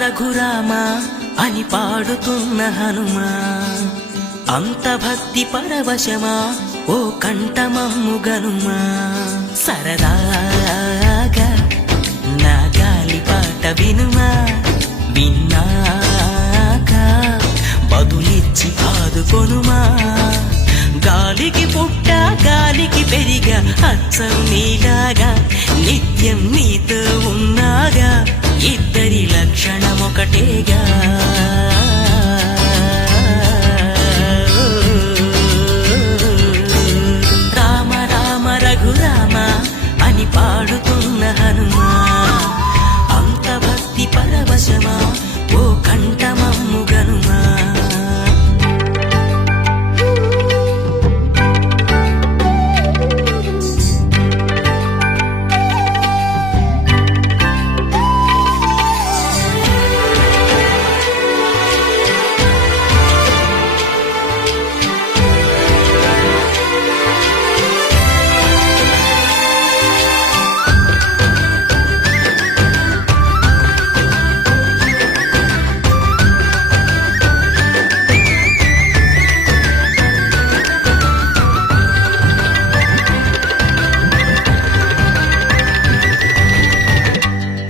రఘురామా అని పాడుతున్న హనుమా, అంత భక్తి పరవశమా ఓ కంఠమమ్ము గనుమా. సరదాగా నా గాలి పాట వినుమా, విన్నాక బదులిచ్చి ఆదుకొనుమా. గాలికి పుట్ట గాలికి పెరిగా అచ్చం నీలాగా, నిత్యం నీతో ఉన్నాగా, ఇద్దరి లక్షణం ఒకటేగా. రామ రామ రఘురామ అని పాడుతున్న హనుమా, అంత భక్తి పరవశమా ఓ కంఠమమ్ము గనుమా.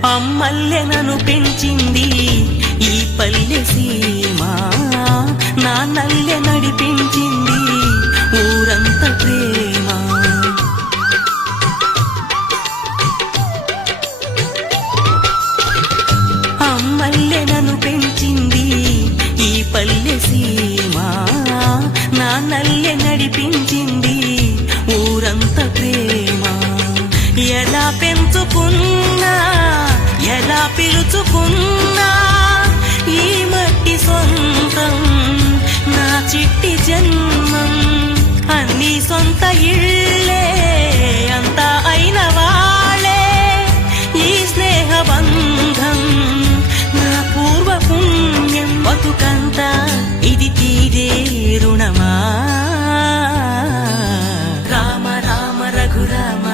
అమ్మల్లె నన్ను పెంచింది ఈ పల్లె సీమ, నాన్నల్లె నడిపించింది ఊరంత ప్రేమ. అమ్మల్లె నన్ను పెంచింది ఈ పల్లె సీమ, నాన్నల్లె నడిపించింది ఊరంత ప్రేమ. ఎలా పెంచుకున్నా ఎలా పిలుచుకున్నా ఈ మట్టి సొంతం నా చిట్టి జన్మం. అన్ని సొంత ఇళ్ళే అంతా అయిన వాళ్ళే ఈ స్నేహ బంధం నా పూర్వ పుణ్యం. బతుకంతా ఇది తీరే రుణమా. రామ రామ రఘురామ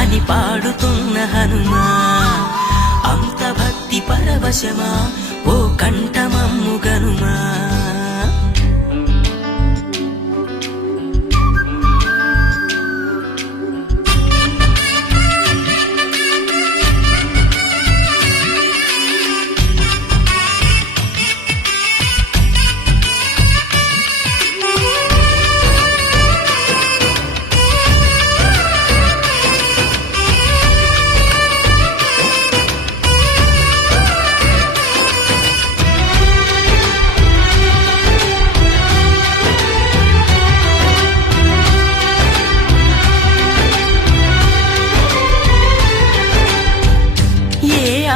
అని పాడుతున్న హనుమా, అంత భక్తి పరవశమా ఓ కంఠమమ్ము గనుమా.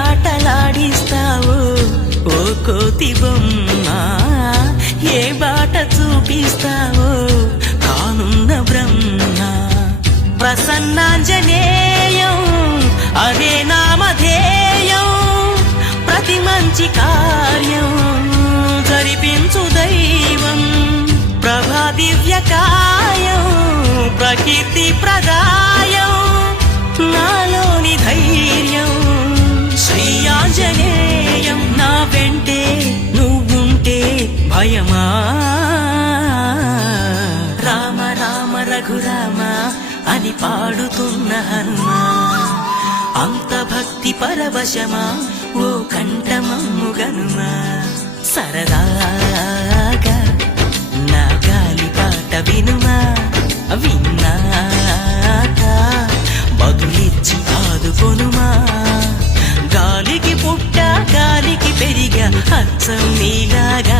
ఆటలాడిస్తావో ఓ కోతి బొమ్మ, ఏ బాట చూపిస్తావో కానున్న బ్రహ్మ. ప్రసన్నాంజనేయం అదే నామధేయం, ప్రతి మంచి కార్యం జరిపించు దైవం. ప్రభా దివ్యకాయం ప్రకీర్తి ప్రదాయం, నాలోని ధైర్యం శ్రీ ఆంజనేయం. నా వెంటే నువ్వుంటే భయమా. రామ రామ రఘురామ అని పాడుతున్న హనుమా, అంత భక్తి పరవశమా ఓ కంఠమమ్ము గనుమా. సరదాగా నా గాలి పాట వినుమా, విన్నాక బదులిచ్చి ఆదుకొనుమా. గాలికి పుట్ట గాలికి పెరిగా అచ్చం నీలాగా,